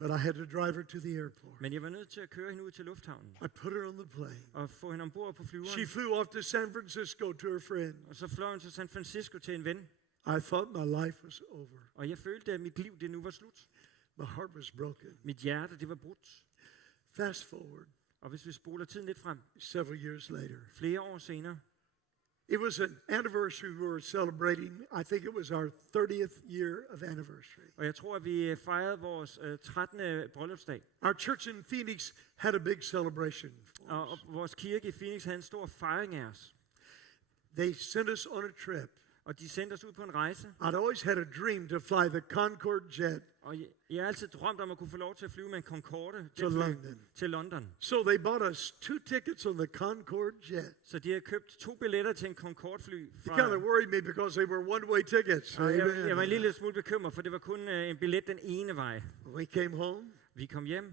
But I had to drive her to the airport. Men jeg var nødt til at køre hende ud til lufthavnen. I put her on the plane. Og få hende ombord på flyveren. She flew off to San Francisco to her friend. Og så fløj hun til San Francisco til en ven. I thought my life was over. Og jeg følte, at mit liv det nu var slut. My heart was broken. Mit hjerte, det var brudt. Fast forward, Og hvis vi spoler tiden lidt frem, several years later. flere år senere, It was an anniversary we were celebrating. I think it was our 30th year of anniversary. og jeg tror, at vi fejrede vores 13. bryllupsdag. Our church in Phoenix had a big celebration for Og us. vores kirke i Phoenix havde en stor fejring af os. They sent us on a trip. Og de sendte os ud på en rejse. I'd always had a dream to fly the Concorde jet Og jeg har altid drømt om at kunne få lov til at flyve med en Concorde to London. til London. So they bought us 2 tickets on the Concorde jet. Så de har købt 2 billetter til en Concorde-fly. It kind of worried me because they were one-way tickets. Og jeg var en Amen. lille smule bekymret, for det var kun en billet den ene vej. When we came home, Vi kom hjem,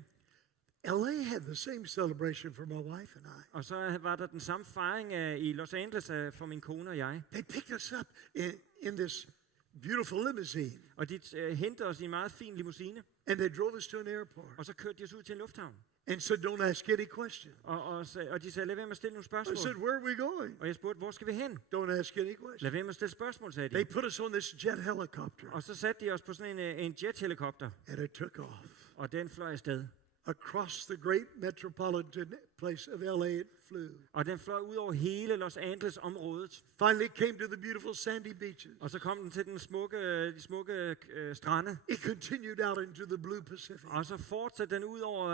LA had the same celebration for my wife and I. og så var der den samme fejring i Los Angeles for min kone og jeg. They picked us up in this beautiful limousine, Og de hentede os i en meget fin limousine, and they drove us to an airport og så kørte de os ud til en lufthavn. and said, don't ask any questions. Og de sagde, lad være med at stille nogle I said, spørgsmål. where are we going? Og jeg spurgte, hvor skal vi hen? Don't ask any Lad questions. være med at stille spørgsmål, sagde They de. put us on this jet helicopter, Og så satte de os på sådan en jet-helikopter, and it took off. og den fløj afsted. Across the great metropolitan place of LA it flew. Og den fløj ud over hele Los Angeles-området. Finally came to the beautiful sandy beaches. Og så kom den til de smukke strande. It continued out into the blue Pacific. Og så fortsatte den ud over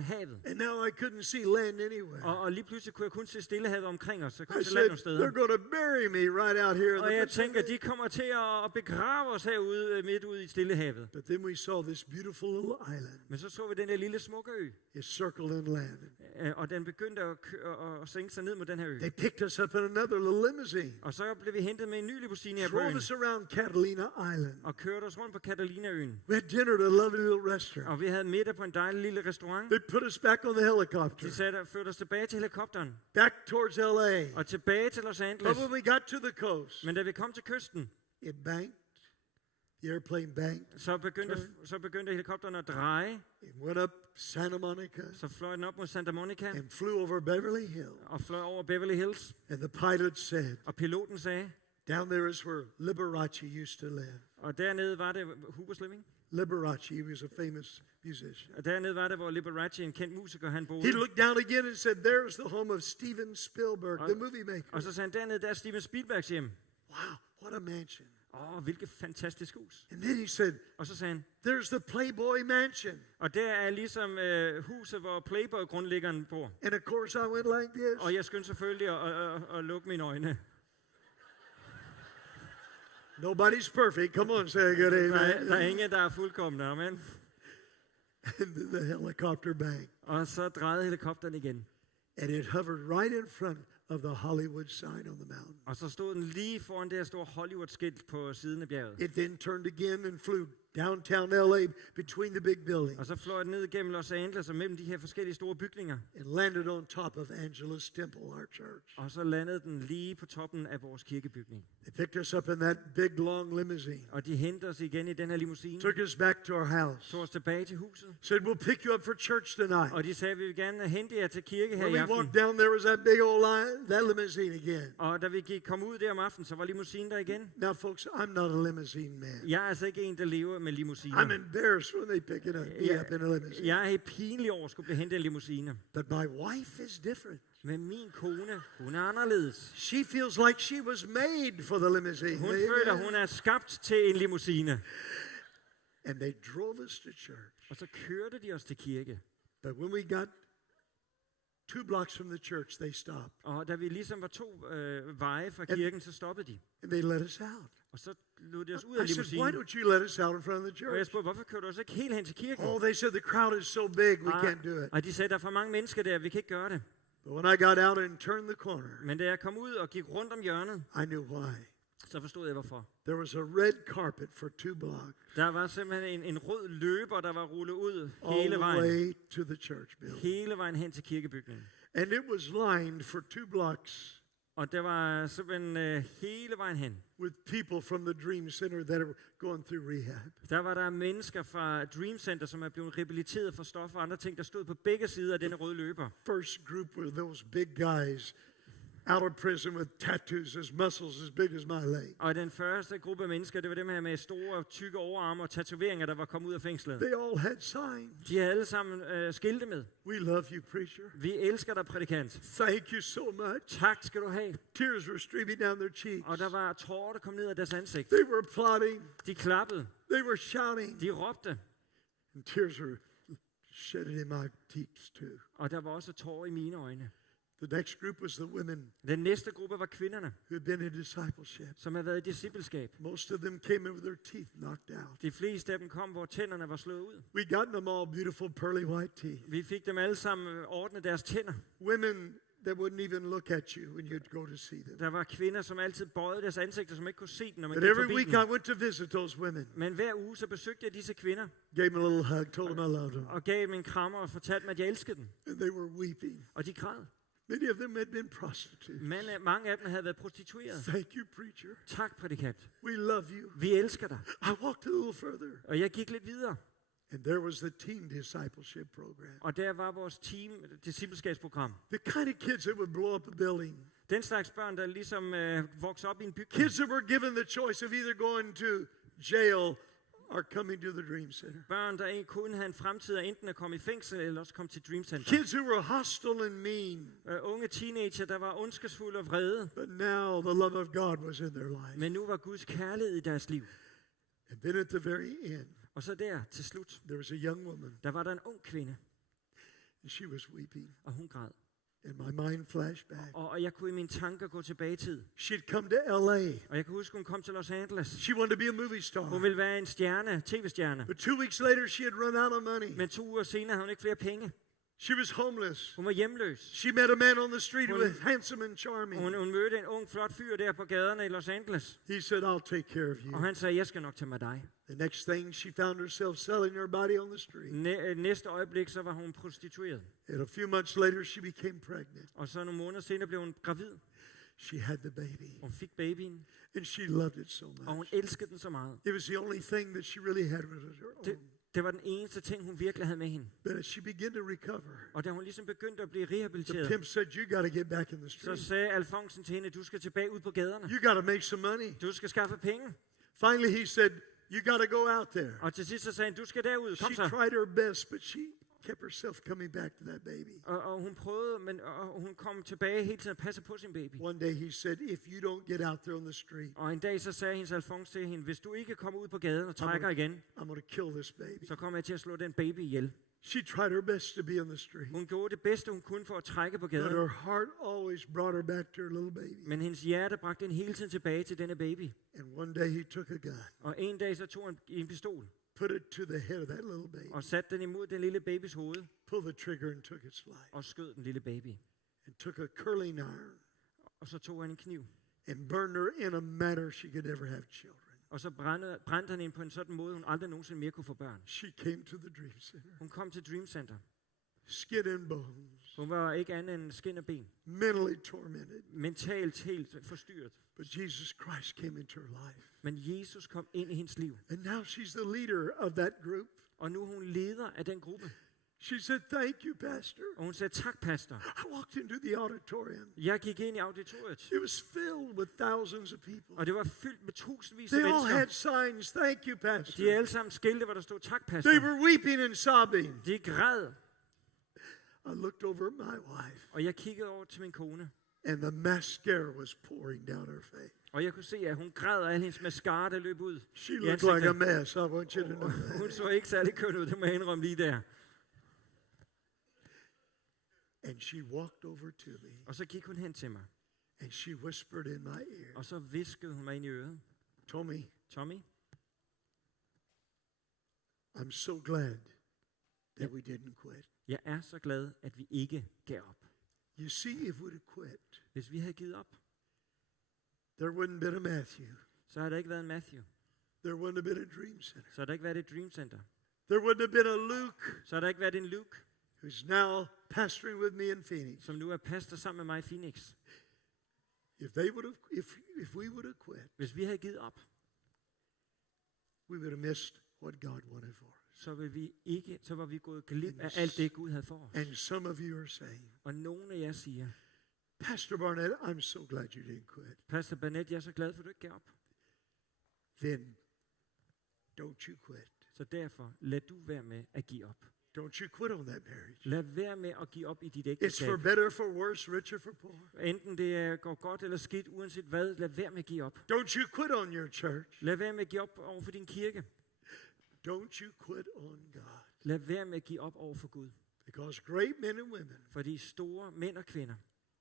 havet. And now I couldn't see land anywhere. Og lige pludselig kunne jeg kun se Stillehavet omkring os. Så kunne I jeg se land nogle said, steder. they're going to bury me right out here in Og the jeg tænker, Pacific. de kommer til at begrave os herude midt ude i Stillehavet. But then we saw this beautiful little island. Men så så vi den der lille smukke ø. It circled and landed. Og den begyndte at sænke sig ned mod den her ø. They picked us up in another little limousine. Og så blev vi hentet med en ny limousine her på Drove øen. us around Catalina Island. Og kørte os rundt på Catalina-øen. We had dinner at a lovely little restaurant. Og vi havde middag på en dejlig lille restaurant. They put us back on the helicopter. De førte os tilbage til helikopteren. Back towards LA. Og tilbage til Los Angeles. But when we got to the coast, Men da vi kom til kysten, it banked. The airplane banked. så begyndte helikopteren at dreje. It went up Santa Monica Så fløj den op mod Santa Monica. and flew over Beverly Hills. Og fløj over Beverly Hills. And the pilot said, Og piloten sagde, down there is where Liberace used to live. og dernede var det Hubers Living. Liberace, he was a famous musician. Og dernede var det, hvor Liberace, en kendt musiker, han boede. He looked down again and said, there's the home of Steven Spielberg, the movie maker. Og så sagde han, dernede, der er Steven Spielbergs hjem. Wow, what a mansion. hvilket fantastisk hus. And then he said, Og så sagde han, there's the Playboy Mansion. og der er ligesom huset, hvor Playboy-grundlæggeren bor. And of course I went like this. Og jeg skyndte selvfølgelig at lukke mine øjne. Nobody's perfect. Come on, say a good Der amen. er ingen, der er fuldkomne, amen. And then the helicopter bang. Og så drejede helikopteren igen. And it hovered right in front of the Hollywood sign on the mountain. Og så stod den lige foran det her store Hollywood-skilt på siden af bjerget. It then turned again and flew downtown LA between the big buildings Og så fløj den ned gennem Los Angeles og mellem de her forskellige store bygninger. and landed on top of Angela's Temple, our church. Og så landede den lige på toppen af vores kirkebygning. They picked us up in that big, long limousine, Og de hentede os igen i den her limousine. took us back to our house, Tog os tilbage til huset. said, we'll pick you up for church tonight. Og de sagde, vi vil gerne hente jer til kirke her When i we aften. walked down, there was that big old line, that limousine again. Og da vi kom ud der om aftenen, så var limousinen der igen. Now, folks, I'm not a limousine man. Jeg er altså ikke en, der lever med I'm limousiner. embarrassed when they pick it up, me up in a limousine. Jeg er helt pinlig over at skulle blive hentet i en limousine. But my wife is different. Men min kone, hun er anderledes. She feels like she was made for the limousine. Hun Amen. føler, hun er skabt til en limousine. And they drove us to church. Og så kørte de os til kirke. But when we got 2 blocks from the church, they stopped. Og da vi ligesom var 2 veje fra kirken, så stoppede de. And they let us out. Og så lod de os ud af I said, why limousinen. don't you let us out in front of the Og jeg church? spurgte, hvorfor kører du os ikke helt hen til kirken? Oh, they said the crowd is so big, we can't do it. Og de sagde, der er for mange mennesker der, vi kan ikke gøre det. But when I got out and turned the corner, Men da jeg kom ud og gik rundt om hjørnet, I knew why. så forstod jeg hvorfor. There was a red carpet for 2 blocks Der var simpelthen en rød løber, der var rullet ud all hele the vejen. way to the church building. Hele vejen hen til kirkebygningen. And it was lined for 2 blocks Og der var simpelthen hele vejen hen. with people from the Dream Center that are going through rehab. Der var der mennesker fra Dream Center, som er blevet rehabiliteret for stoffer og andre ting, der stod på begge sider af denne røde løber. First group were those big guys out of prison with tattoos, as muscles as big as my leg. Og den første gruppe af mennesker, det var dem her med store, tykke overarme og tatoveringer, der var kommet ud af fængslet. They all had signs. De havde alle sammen skilte med. We love you, preacher. Vi elsker dig, prædikant. Thank you so much. Tak skal du have. Tears were streaming down their cheeks. Og der var tårer, der kom ned af deres ansigt. They were applauding. De klappede. They were shouting. De råbte. And tears were shedding in my cheeks too. Og der var også tårer i mine øjne. The next group was the women Den næste gruppe var kvinderne, who had been in discipleship. som havde været i discipleskab. Most of them came in with their teeth knocked out. De fleste af dem kom, hvor tænderne var slået ud. We got them all beautiful pearly white teeth. Vi fik dem alle sammen ordnet deres tænder. Women that wouldn't even look at you when you'd go to see them. Der var kvinder, som altid bøjede deres ansigter, som ikke kunne se dem, når man But gik every forbi week dem. I went to visit those women. Men hver uge så besøgte jeg disse kvinder Gave them a little hug, told them I loved them. og gav dem en krammer og fortalte dem, at jeg elskede dem. And they were weeping. Og de græd. Many of them had been prostitutes. Mange af dem havde været prostitueret. Thank you, preacher. Tak, prædikant. We love you. Vi elsker dig. I walked a little further. Og jeg gik lidt videre. And there was the teen discipleship program. Og der var vores team discipleskabsprogram. The kind of kids that would blow up a building. Den slags børn, der ligesom voksede op i en bygning. Kids that were given the choice of either going to jail or coming to the Dream Center. Børn, der ikke kun havde en fremtid af enten at komme i fængsel eller også komme til Dream Center. Kids who were hostile and mean. Unge teenager, der var ondskabsfulde og vrede. But now the love of God was in their life. Men nu var Guds kærlighed i deres liv. And then at the very end, Og så der til slut, there was a young woman, der var der en ung kvinde, and she was weeping. og hun græd. And my mind flashed back. Og jeg kunne i mine tanker gå tilbage i tid. She'd come to LA. Og jeg kan huske, hun kom til Los Angeles. She wanted to be a movie star. Hun ville være en stjerne, tv-stjerne. But 2 weeks later, she had run out of money. Men 2 uger senere havde hun ikke flere penge. She was homeless. Hun var hjemløs. She met a man on the street who was handsome and charming. Hun mødte en ung, flot fyr der på gaderne i Los Angeles. He said, I'll take care of Og you. han sagde, jeg skal nok tage mig dig. The next thing, she found herself selling her body on the street. Næste øjeblik, så var hun prostitueret. And a few months later, she became pregnant. Og så nogle måneder senere blev hun gravid. She had the baby. Hun fik babyen, And she loved it so og hun much. elskede den så meget. It was the only thing that she really had was her own. Det var den eneste ting, hun virkelig havde med hende. But as she began to recover, Og da hun ligesom begyndte at blive the rehabiliteret, pimp said, you got to get back in the så street. sagde Alfonsen til hende, du skal tilbage ud på gaderne. You got to make some money. Du skal skaffe penge. Finally, he said, you got to go out there. Og til sidst så sagde han, du skal derud, kom She så. tried her best, but she kept herself coming back to that baby. Og hun prøvede, men og hun kom tilbage hele tiden og passede på sin baby. One day he said, if you don't get out there on the street, Og en dag så sagde hendes Alfons til hende, hvis du ikke kommer ud på gaden og trækker igen, I'm going to kill this baby. så kommer jeg til at slå den baby ihjel. She tried her best to be on the street. Hun gjorde det bedste, hun kunne for at trække på But gaden. her heart always brought her back to her little baby. Men hendes hjerte bragte hende hele tiden tilbage til denne baby. And one day he took a gun, Og en dag så tog han en pistol put it to the head of that little baby, og satte den imod den lille babys hoved pulled the trigger and took its life, og skød den lille baby. and took a curling iron Og så tog han en kniv, and burned her in a manner she could never have children. og så brændte han hende på en sådan måde, hun aldrig nogensinde mere kunne få børn. She came to the Dream Center, Hun kom til Dream Center. skin and bones, Hun var ikke andet end skin og ben. mentally tormented. Mentalt helt forstyrret. But Jesus Christ came into her life. Men Jesus kom ind i hendes liv. And now she's the leader of that group. Og nu er hun leder af den gruppe. She said, thank you, Pastor. Og hun sagde, tak, pastor. I walked into the auditorium. Jeg gik ind i auditoriet. It was filled with thousands of people. Og det var fyldt med tusindvis af They all mennesker. had signs, thank you, De er Pastor. alle sammen skilte, hvor der stod, tak, pastor. They were weeping and sobbing. De græd. I looked over at my wife, Og jeg kiggede over til min kone. and the mascara was pouring down her face. Og jeg kunne se, at hun græd, og al hendes mascara, der løb ud. She i looked like a ansigtet. mess. I want you to know that. Hun så ikke særlig køn ud, det må jeg indrømme lige der. And she walked over to me, Og så gik hun hen til mig. and she whispered in my ear, Og så viskede hun mig ind i øret. Tommy, Tommy, I'm so glad that we didn't quit. jeg er så glad, at vi ikke gav op. You see, if we'd have quit, Hvis vi havde givet op, there wouldn't been a Matthew. så havde der ikke været en Matthew. There wouldn't have been a Dream Center. Så havde der ikke været et Dream Center. There wouldn't have been a Luke Så havde der ikke været en Luke, who's now pastoring with me in Phoenix. som nu er pastor sammen med mig i Phoenix. If we would have quit, Hvis vi havde givet op, we would have missed what God wanted for us. så var vi gået glip af alt det, Gud havde for os. And some of you are saying, Og nogle af jer siger, Pastor Barnett, I'm so glad you didn't quit. Pastor Barnett, jeg er så glad for, at du ikke gav op. Then don't you quit. Så derfor, lad du være med at give op. Don't you quit on that marriage. Lad være med at give op i dit It's ægteskab. for better, for worse, richer, for poor. Enten det går godt eller skidt, uanset hvad, lad være med at give op. Don't you quit on your church. Lad være med at give op over for din kirke. Don't you quit on God. Lad være med at give op over for Gud. Because great men and women For de store mænd og kvinder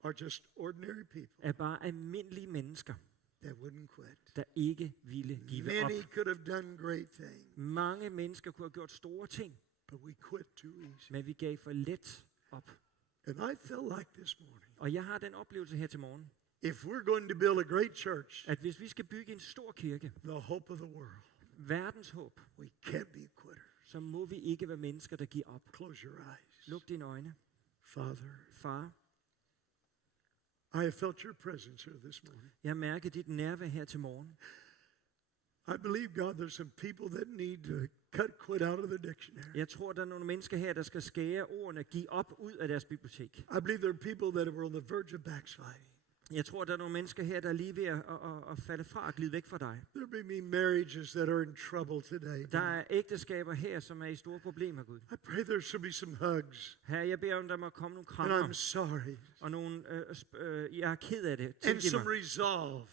are just ordinary people er bare almindelige mennesker, that wouldn't quit. der ikke ville give op. Many could have done great things, Mange mennesker kunne have gjort store ting, but we quit too easy. men vi gav for let op. And I felt like this morning, Og jeg har den oplevelse her til morgen, if we're going to build a great church, at hvis vi skal bygge en stor kirke, the hope of the world, verdens håb, we can't be quitters. så må vi ikke være mennesker, der giver op. Close your eyes. Luk dine øjne. Father, Far, I have felt your presence here this morning. jeg mærker dit nærvær her til morgen. I believe, God, there's some people that need to cut quit out of the dictionary. Jeg tror, der er nogle mennesker her, der skal skære ordene give op ud af deres bibliotek. I believe there are people that were on the verge of backsliding. Jeg tror, der er nogle mennesker her, der er lige ved at falde fra og glide væk fra dig. There may be marriages that are in trouble today. Der er ægteskaber her, som er i store problemer, Gud. I pray there should be some hugs. Herre, jeg beder om, der må komme nogle And I'm krammer, sorry. og nogle, jeg er ked af det. And Tilgiv some mig. resolve.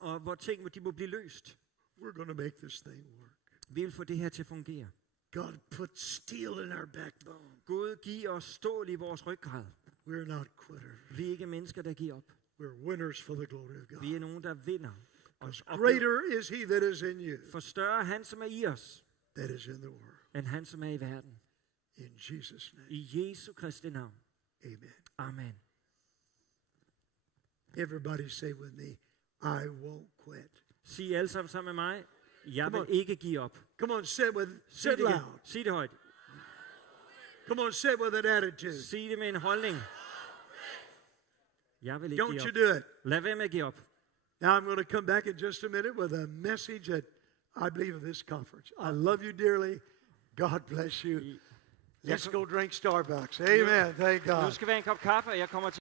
Og hvor ting de må blive løst. We're going to make this thing work. Vi vil få det her til at fungere. God, put steel in our backbone. Gud, giv os stål i vores ryggrad. We're not quitters. Vi er ikke mennesker, der giver op. We're winners for the glory of Vi er God. nogen, der vinder. Og Greater is he that is in you for større han, som er i os, that is in the world. end han, som er i verden. In Jesus' name, I Jesu Kristi navn. amen. Amen. Everybody say with me, I won't quit. Sig alle sammen med mig. Jeg Come vil on. ikke give op. Come on, say it Sig det igen. loud. Sig det højt. Come on, say it with an attitude. Sig det med en holdning. Jeg vil ikke Don't give you op. do it. Lad være med at give op. Now I'm going to come back in just a minute with a message that I believe of this conference. I love you dearly. God bless you. Let's go drink Starbucks. Amen. Thank Nu God. skal vi have en kop kaffe, og jeg kommer til